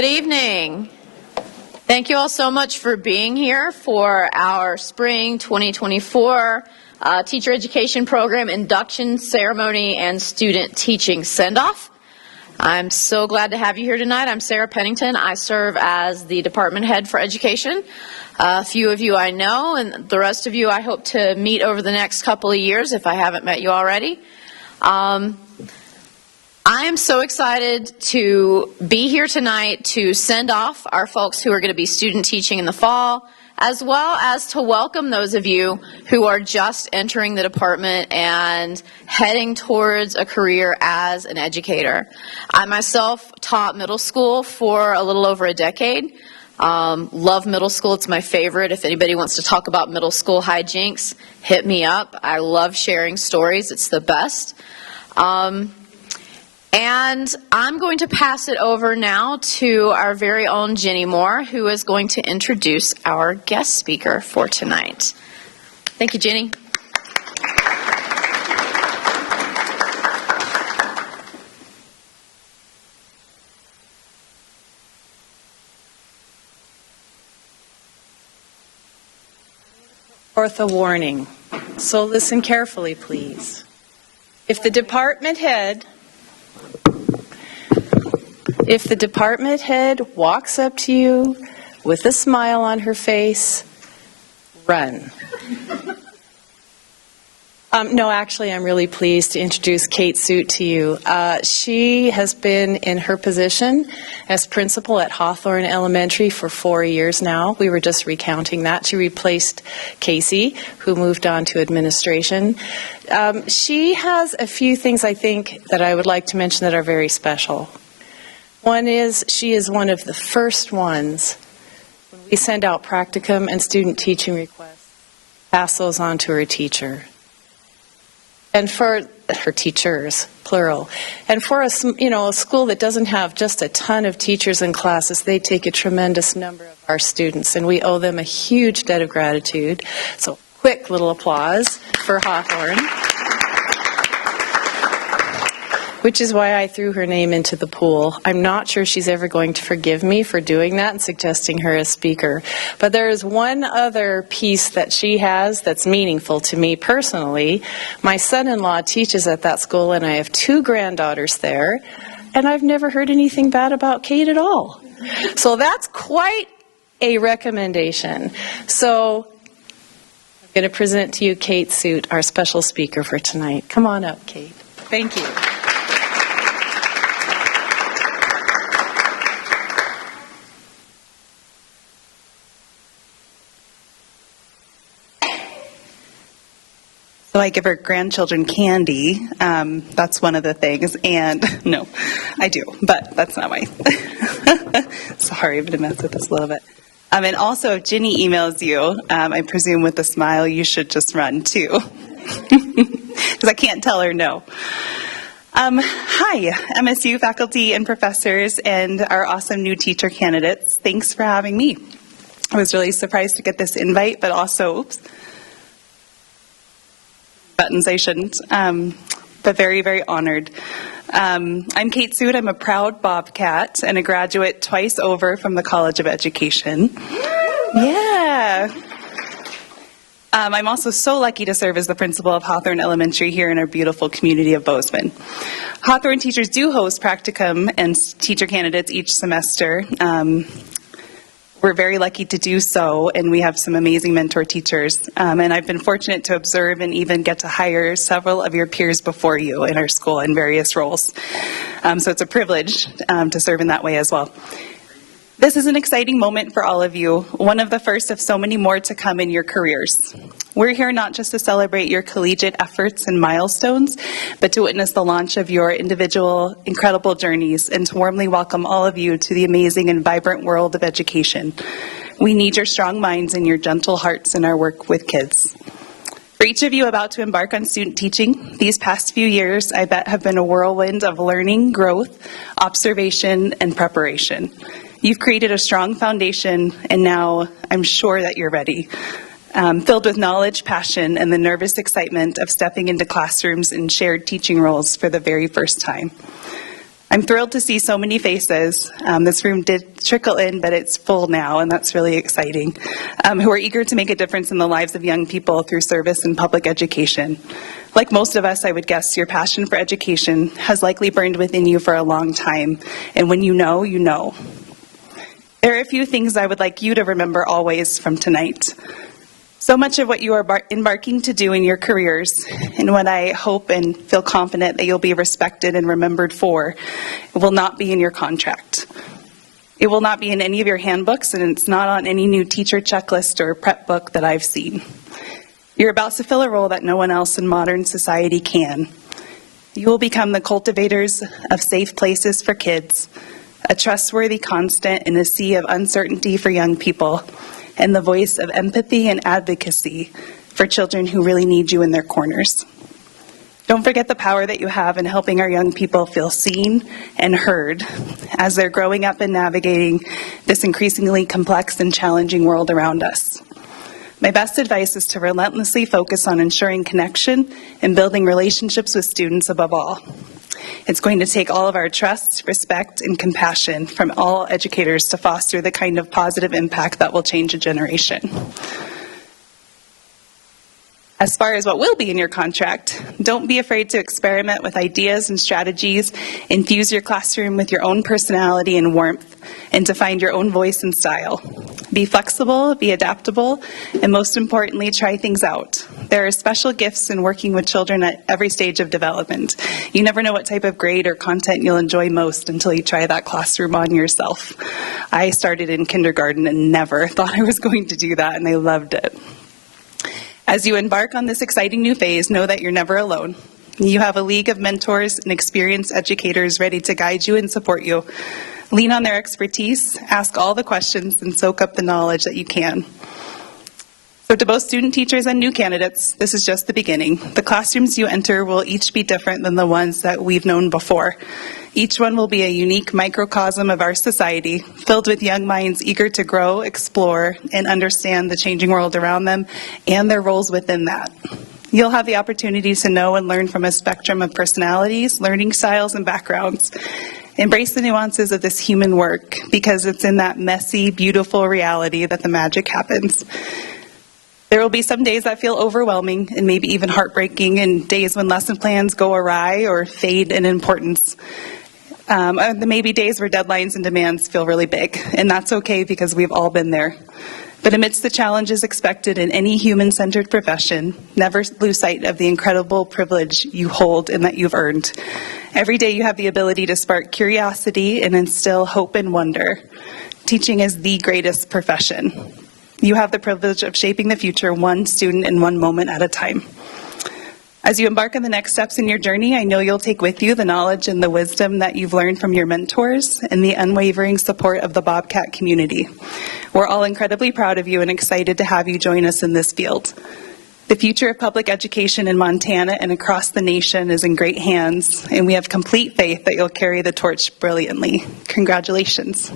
Good evening. Thank you all so much for being here for our Spring 2024 Teacher Education Program Induction Ceremony and Student Teaching Send-Off. I'm so glad to have you here tonight. I'm Sarah Pennington. I serve as the Department Head for Education. A few of you I know, and the rest of you I hope to meet over the next couple of years if I haven't met you already. I am so excited to be here tonight to send off our folks who are going to be student teaching in the fall, as well as to welcome those of you who are just entering the department and heading towards a career as an educator. I myself taught middle school for a little over a decade. Love middle school. It's my favorite. If anybody wants to talk about middle school hijinks, hit me up. I love sharing stories. It's the best. And I'm going to pass it over now to our very own Jenny Moore, who is going to introduce our guest speaker for tonight. Thank you, Jenny. Forth a warning, so listen carefully, please. If the department head walks up to you with a smile on her face, run. No, actually, I'm really pleased to introduce Kate Suit to you. She has been in her position as principal at Hawthorne Elementary for 4 years now. We were just recounting that. She replaced Casey, who moved on to administration. She has a few things, I think, that I would like to mention that are very special. One is she is one of the first ones when we send out practicum and student teaching requests, pass those on to her teacher. And for her teachers, plural. And for a school that doesn't have just a ton of teachers and classes, they take a tremendous number of our students, and we owe them a huge debt of gratitude. So quick little applause for Hawthorne. Which is why I threw her name into the pool. I'm not sure she's ever going to forgive me for doing that and suggesting her as speaker. But there is one other piece that she has that's meaningful to me personally. My son-in-law teaches at that school, and I have 2 granddaughters there, and I've never heard anything bad about Kate at all. So that's quite a recommendation. So I'm going to present to you Kate Suit, our special speaker for tonight. Come on up, Kate. Thank you. So I give her grandchildren candy. That's one of the things. And no, I do, but that's not my. Sorry, I'm going to mess with this a little bit. And also, if Ginny emails you, I presume with a smile, you should just run too, because I can't tell her no. Hi, MSU faculty and professors and our awesome new teacher candidates. Thanks for having me. I was really surprised to get this invite, but also, buttons I shouldn't, but very, very honored. I'm Kate Suit. I'm a proud Bobcat and a graduate twice over from the College of Education. Yeah. I'm also so lucky to serve as the principal of Hawthorne Elementary here in our beautiful community of Bozeman. Hawthorne teachers do host practicum and teacher candidates each semester. We're very lucky to do so, and we have some amazing mentor teachers. And I've been fortunate to observe and even get to hire several of your peers before you in our school in various roles. So it's a privilege to serve in that way as well. This is an exciting moment for all of you, one of the first of so many more to come in your careers. We're here not just to celebrate your collegiate efforts and milestones, but to witness the launch of your individual, incredible journeys and to warmly welcome all of you to the amazing and vibrant world of education. We need your strong minds and your gentle hearts in our work with kids. For each of you about to embark on student teaching, these past few years, I bet, have been a whirlwind of learning, growth, observation, and preparation. You've created a strong foundation, and now I'm sure that you're ready. Filled with knowledge, passion, and the nervous excitement of stepping into classrooms and shared teaching roles for the very first time. I'm thrilled to see so many faces. This room did trickle in, but it's full now, and that's really exciting, who are eager to make a difference in the lives of young people through service in public education. Like most of us, I would guess your passion for education has likely burned within you for a long time, and when you know, you know. There are a few things I would like you to remember always from tonight. So much of what you are embarking to do in your careers, and what I hope and feel confident that you'll be respected and remembered for, will not be in your contract. It will not be in any of your handbooks, and it's not on any new teacher checklist or prep book that I've seen. You're about to fill a role that no one else in modern society can. You will become the cultivators of safe places for kids, a trustworthy constant in a sea of uncertainty for young people, and the voice of empathy and advocacy for children who really need you in their corners. Don't forget the power that you have in helping our young people feel seen and heard as they're growing up and navigating this increasingly complex and challenging world around us. My best advice is to relentlessly focus on ensuring connection and building relationships with students above all. It's going to take all of our trust, respect, and compassion from all educators to foster the kind of positive impact that will change a generation. As far as what will be in your contract, don't be afraid to experiment with ideas and strategies, infuse your classroom with your own personality and warmth, and to find your own voice and style. Be flexible, be adaptable, and most importantly, try things out. There are special gifts in working with children at every stage of development. You never know what type of grade or content you'll enjoy most until you try that classroom on yourself. I started in kindergarten and never thought I was going to do that, and I loved it. As you embark on this exciting new phase, know that you're never alone. You have a league of mentors and experienced educators ready to guide you and support you. Lean on their expertise, ask all the questions, and soak up the knowledge that you can. So to both student teachers and new candidates, this is just the beginning. The classrooms you enter will each be different than the ones that we've known before. Each one will be a unique microcosm of our society, filled with young minds eager to grow, explore, and understand the changing world around them and their roles within that. You'll have the opportunity to know and learn from a spectrum of personalities, learning styles, and backgrounds. Embrace the nuances of this human work, because it's in that messy, beautiful reality that the magic happens. There will be some days that feel overwhelming and maybe even heartbreaking, and days when lesson plans go awry or fade in importance. There may be days where deadlines and demands feel really big, and that's okay because we've all been there. But amidst the challenges expected in any human-centered profession, never lose sight of the incredible privilege you hold and that you've earned. Every day you have the ability to spark curiosity and instill hope and wonder. Teaching is the greatest profession. You have the privilege of shaping the future one student and one moment at a time. As you embark on the next steps in your journey, I know you'll take with you the knowledge and the wisdom that you've learned from your mentors and the unwavering support of the Bobcat community. We're all incredibly proud of you and excited to have you join us in this field. The future of public education in Montana and across the nation is in great hands, and we have complete faith that you'll carry the torch brilliantly. Congratulations.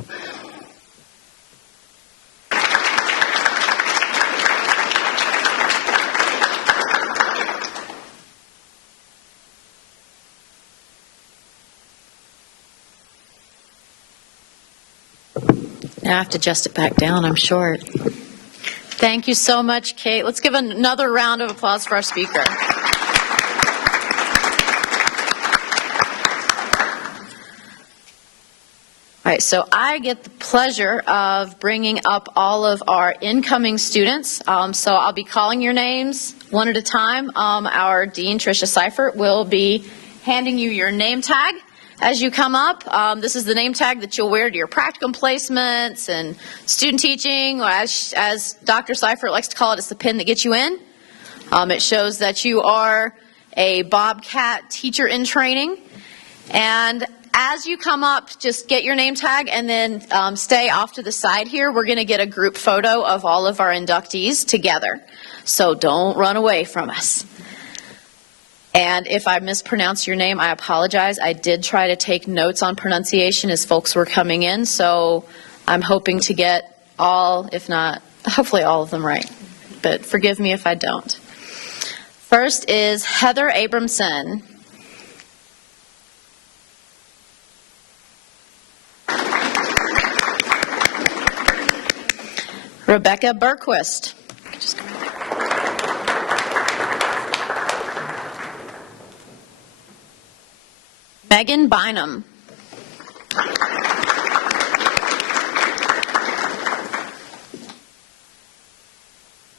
Now I have to adjust it back down, I'm short. Thank you so much, Kate. Let's give another round of applause for our speaker. All right, so I get the pleasure of bringing up all of our incoming students. So I'll be calling your names one at a time. Our Dean, Tricia Seifert, will be handing you your name tag as you come up. This is the name tag that you'll wear to your practicum placements and student teaching. As Dr. Seifert likes to call it, it's the pin that gets you in. It shows that you are a Bobcat teacher in training. And as you come up, just get your name tag and then stay off to the side here. We're going to get a group photo of all of our inductees together. So don't run away from us. And if I mispronounce your name, I apologize. I did try to take notes on pronunciation as folks were coming in, so I'm hoping to get all, if not, hopefully all of them right. But forgive me if I don't. First is Heather Abramson. Rebecca Berquist. Megan Bynum.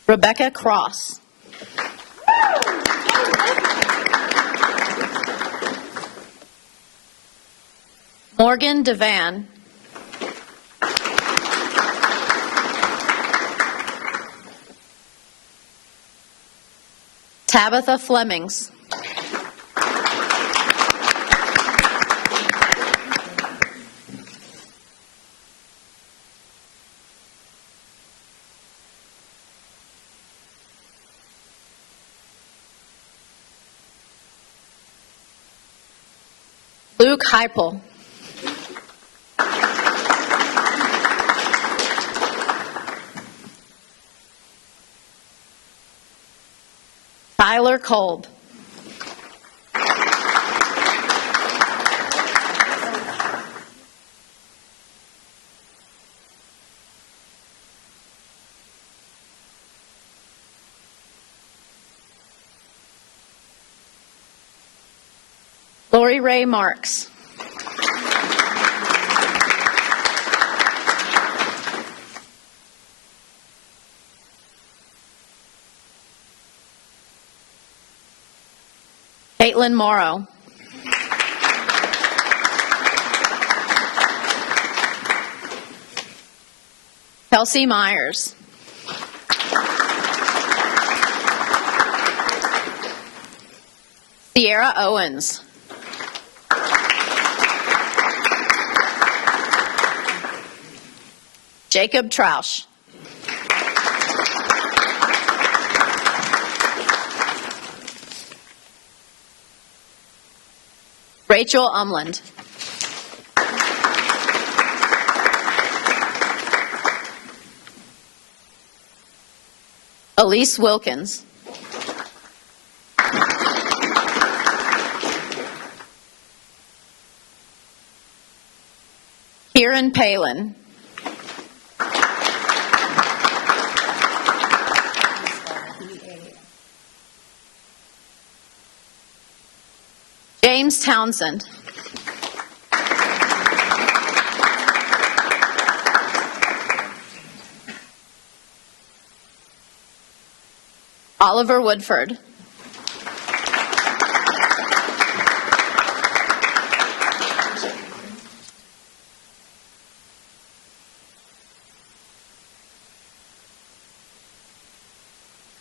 Rebecca Cross. Morgan Devan. Tabitha Flemings. Luke Heipel. Tyler Kolb. Lori Ray Marks. Caitlin Morrow. Kelsey Myers. Sierra Owens. Jacob Trausch. Rachel Umland. Elise Wilkins. Kieran Palin. James Townsend. Oliver Woodford.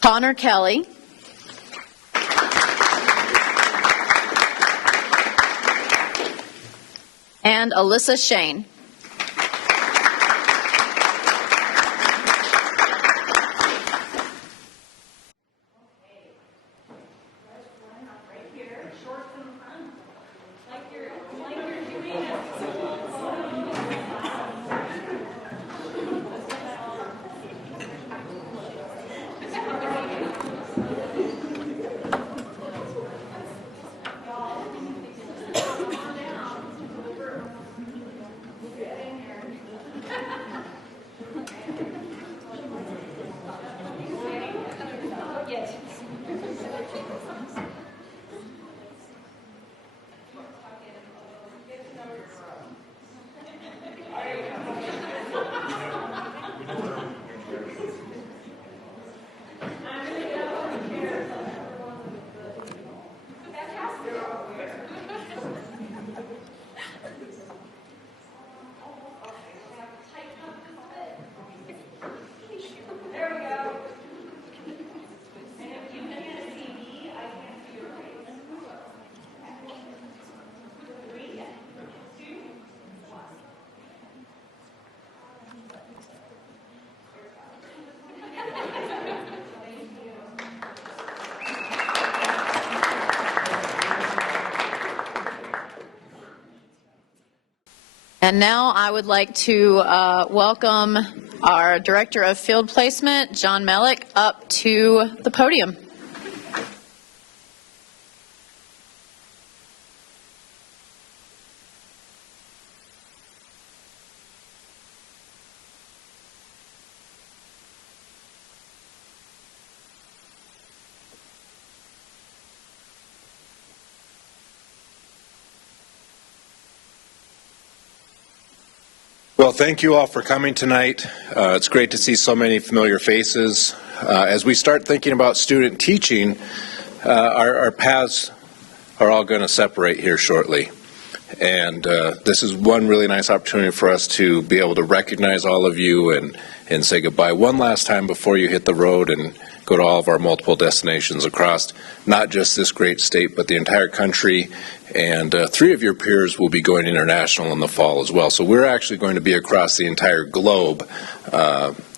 Connor Kelly. And Alyssa Shane. And now I would like to welcome our Director of Field Placement, John Mellick, up to the podium. Well, thank you all for coming tonight. It's great to see so many familiar faces. As we start thinking about student teaching, our paths are all going to separate here shortly. And this is one really nice opportunity for us to be able to recognize all of you and say goodbye one last time before you hit the road and go to all of our multiple destinations across not just this great state, but the entire country. And 3 of your peers will be going international in the fall as well. So we're actually going to be across the entire globe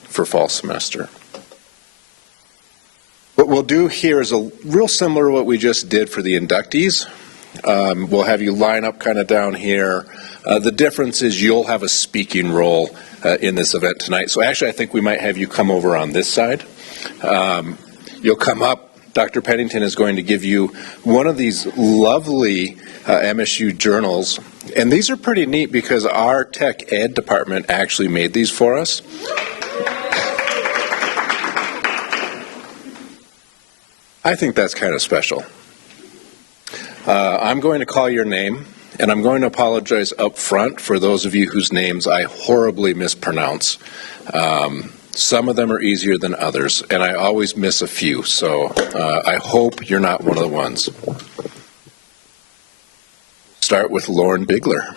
for fall semester. What we'll do here is a real similar to what we just did for the inductees. We'll have you line up kind of down here. The difference is you'll have a speaking role in this event tonight. So actually I think we might have you come over on this side. You'll come up. Dr. Pennington is going to give you one of these lovely MSU journals. And these are pretty neat because our tech ed department actually made these for us. I think that's kind of special. I'm going to call your name, and I'm going to apologize up front for those of you whose names I horribly mispronounce. Some of them are easier than others, and I always miss a few, so I hope you're not one of the ones. Start with Lauren Bigler.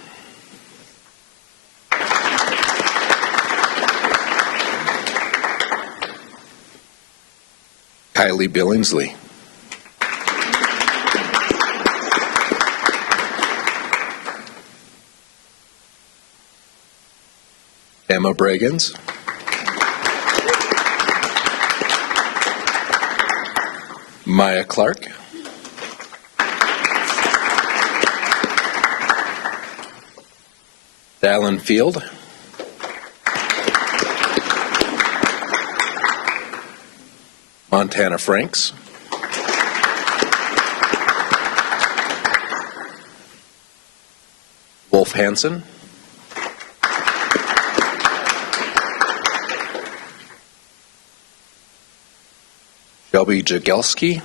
Kylie Billingsley. Emma Bragans. Maya Clark. Dallin Field. Montana Franks. Wolf Hansen. Shelby Jagelski.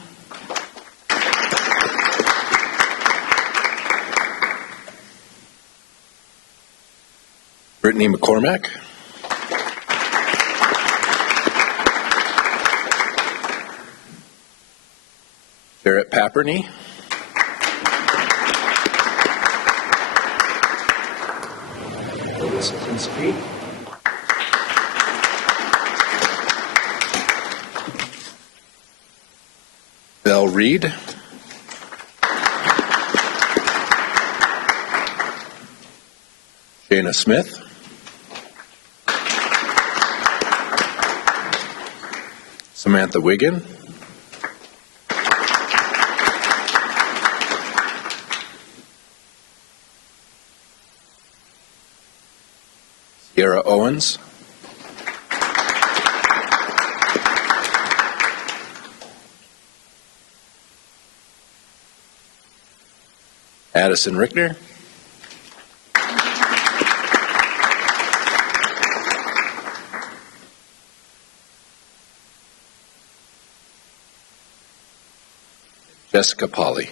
Brittany McCormack. Jarrett Paperny. Belle Reed. Shayna Smith. Samantha Wiggin. Sierra Owens. Addison Rickner. Jessica Polly.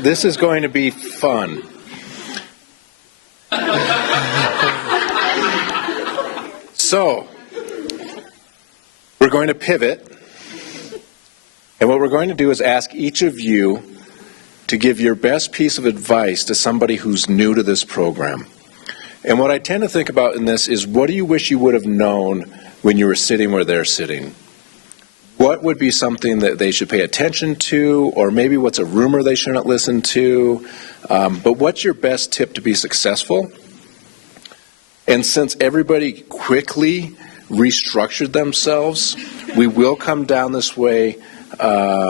This is going to be fun. So, we're going to pivot, and what we're going to do is ask each of you to give your best piece of advice to somebody who's new to this program. And what I tend to think about in this is, what do you wish you would have known when you were sitting where they're sitting? What would be something that they should pay attention to, or maybe what's a rumor they shouldn't listen to? But what's your best tip to be successful? And since everybody quickly restructured themselves, we will come down this way, but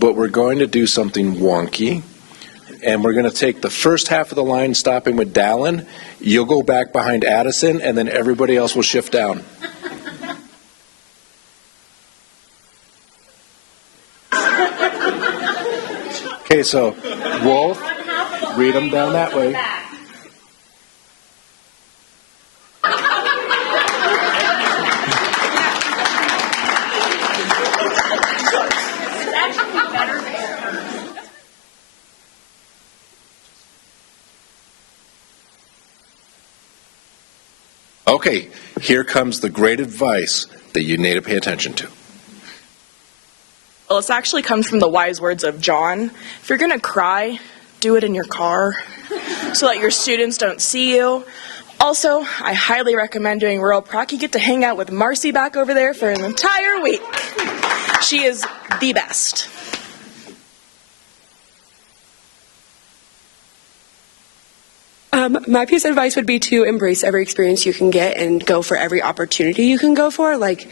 we're going to do something wonky. And we're going to take the first half of the line, stopping with Dallin. You'll go back behind Addison, and then everybody else will shift down. Okay, so Wolf, read them down that way. Okay, here comes the great advice that you need to pay attention to. Well, this actually comes from the wise words of John. If you're going to cry, do it in your car so that your students don't see you. Also, I highly recommend doing rural proc. You get to hang out with Marcy back over there for an entire week. She is the best. My piece of advice would be to embrace every experience you can get and go for every opportunity you can go for. Like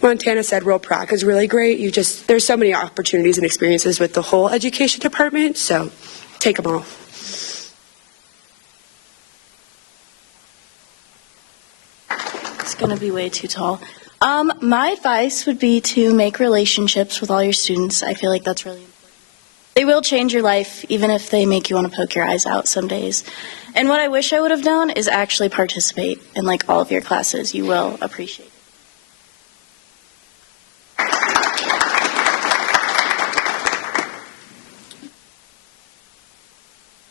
Montana said, Rural Prac is really great. There's so many opportunities and experiences with the whole education department, so take them all. It's going to be way too tall. My advice would be to make relationships with all your students. I feel like that's really important. They will change your life, even if they make you want to poke your eyes out some days. And what I wish I would have done is actually participate in like all of your classes. You will appreciate it.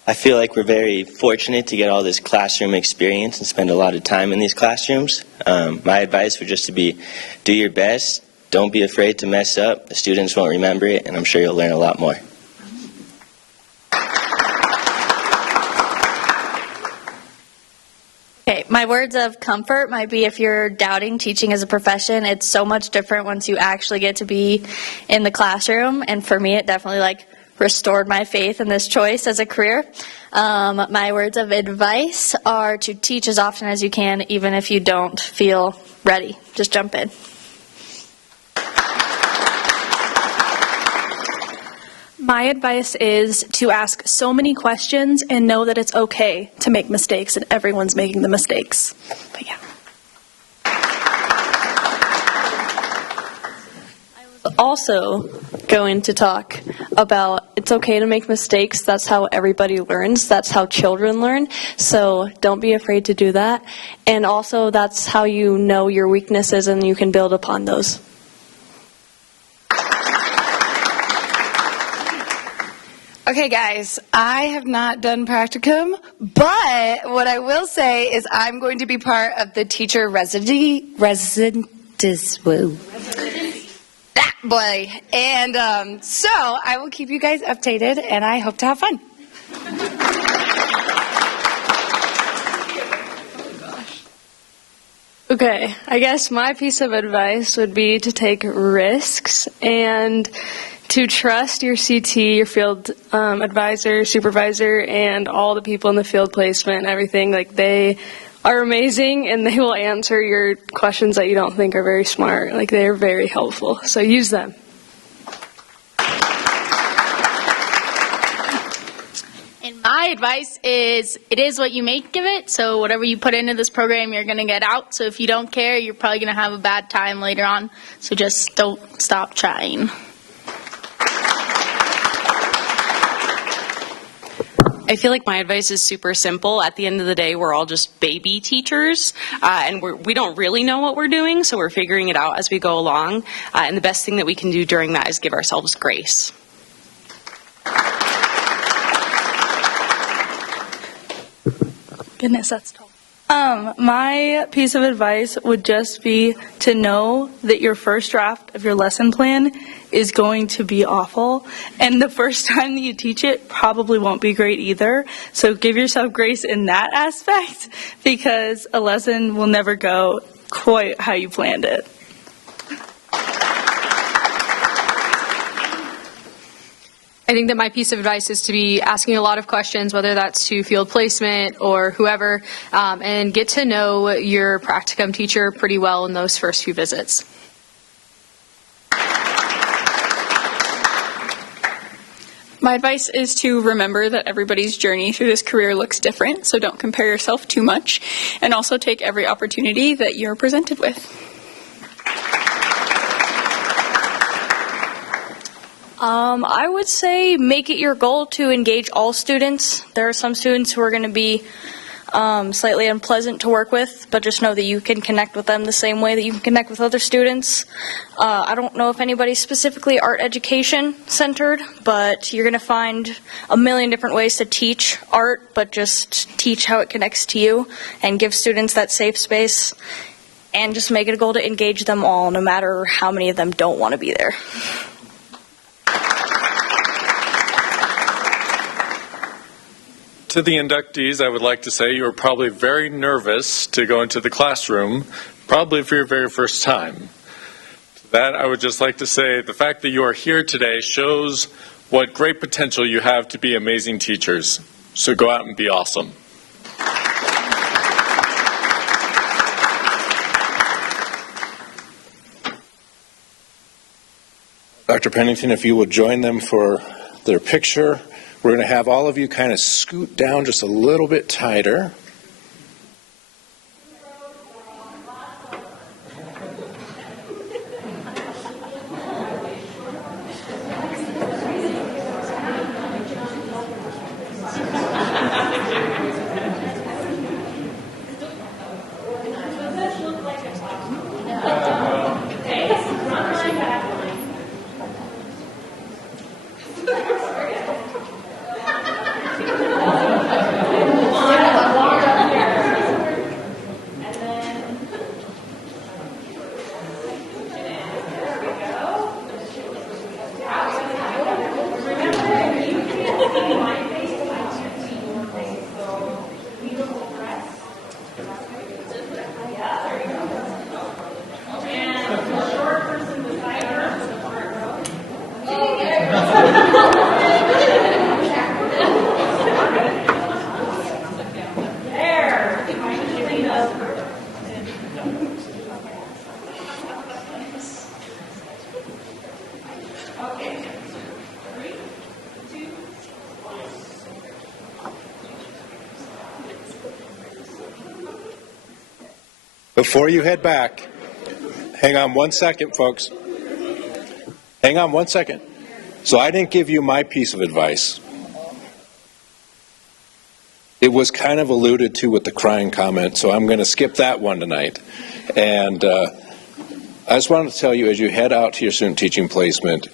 I feel like we're very fortunate to get all this classroom experience and spend a lot of time in these classrooms. My advice would just to be, do your best, don't be afraid to mess up. The students won't remember it, and I'm sure you'll learn a lot more. Okay, my words of comfort might be if you're doubting teaching as a profession, it's so much different once you actually get to be in the classroom. And for me, it definitely restored my faith in this choice as a career. My words of advice are to teach as often as you can, even if you don't feel ready. Just jump in. My advice is to ask so many questions and know that it's okay to make mistakes, and everyone's making the mistakes. But yeah. I was also going to talk about it's okay to make mistakes. That's how everybody learns. That's how children learn. So don't be afraid to do that. And also that's how you know your weaknesses and you can build upon those. Okay, guys, I have not done practicum, but what I will say is I'm going to be part of the teacher residency. That boy. And so I will keep you guys updated, and I hope to have fun. Okay, I guess my piece of advice would be to take risks and to trust your CT, your field advisor, supervisor, and all the people in the field placement and everything. They are amazing, and they will answer your questions that you don't think are very smart. They're very helpful, so use them. And my advice is, it is what you make of it. So whatever you put into this program, you're going to get out. So if you don't care, you're probably going to have a bad time later on. So just don't stop trying. I feel like my advice is super simple. At the end of the day, we're all just baby teachers, and we don't really know what we're doing, so we're figuring it out as we go along. And the best thing that we can do during that is give ourselves grace. Goodness, that's tall. My piece of advice would just be to know that your first draft of your lesson plan is going to be awful, and the first time that you teach it probably won't be great either. So give yourself grace in that aspect, because a lesson will never go quite how you planned it. I think that my piece of advice is to be asking a lot of questions, whether that's to field placement or whoever, and get to know your practicum teacher pretty well in those first few visits. My advice is to remember that everybody's journey through this career looks different, so don't compare yourself too much, and also take every opportunity that you're presented with. I would say make it your goal to engage all students. There are some students who are going to be slightly unpleasant to work with, but just know that you can connect with them the same way that you can connect with other students. I don't know if anybody's specifically art education centered, but you're going to find a million different ways to teach art, but just teach how it connects to you and give students that safe space, and just make it a goal to engage them all, no matter how many of them don't want to be there. To the inductees, I would like to say you are probably very nervous to go into the classroom, probably for your very first time. To that, I would just like to say the fact that you are here today shows what great potential you have to be amazing teachers. So go out and be awesome. Dr. Pennington, if you will join them for their picture. We're going to have all of you kind of scoot down just a little bit tighter. Before you head back, hang on 1 second, folks. Hang on 1 second. So I didn't give you my piece of advice. It was kind of alluded to with the crying comment, so I'm going to skip that one tonight. And I just wanted to tell you, as you head out to your student teaching placement,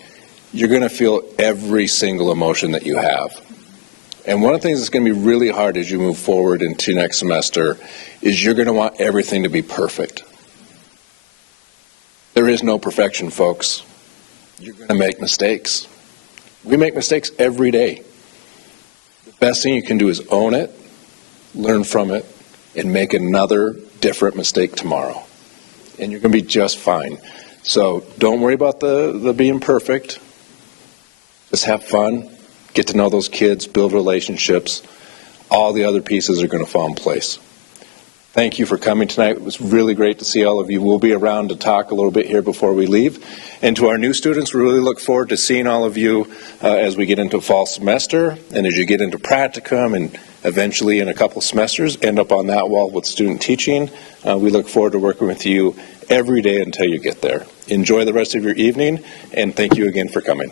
you're going to feel every single emotion that you have. And one of the things that's going to be really hard as you move forward into next semester is you're going to want everything to be perfect. There is no perfection, folks. You're going to make mistakes. We make mistakes every day. The best thing you can do is own it, learn from it, and make another different mistake tomorrow. And you're going to be just fine. So don't worry about the being perfect. Just have fun. Get to know those kids, build relationships. All the other pieces are going to fall in place. Thank you for coming tonight. It was really great to see all of you. We'll be around to talk a little bit here before we leave. And to our new students, we really look forward to seeing all of you as we get into fall semester and as you get into practicum and eventually in a couple semesters end up on that wall with student teaching. We look forward to working with you every day until you get there. Enjoy the rest of your evening, and thank you again for coming.